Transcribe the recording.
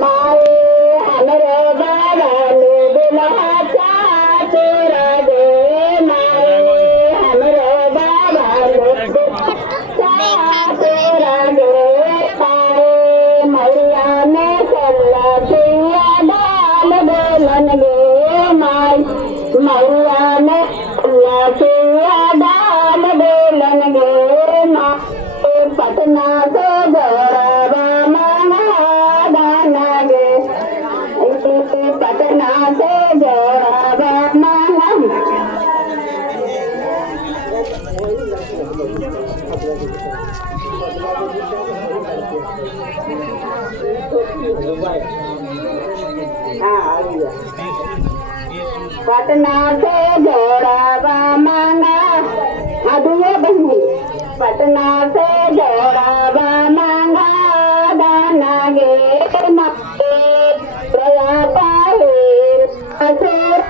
माए हमरो बाबानु दुल्हा चाचोरा गे माए हमरो बाबानु चाचोरा गे माए मैया में चला पिया डाल बोलन गे माई मैया में चला पिया डाल बोलन गे माई पटना से जोड़वा मंगा गे पटना से जोड़वा मंगा पटना से जोड़वा मंगा अधुए बहनी पटना से जोड़वा मंगा दाना गे माए प्रया पाहिर असुर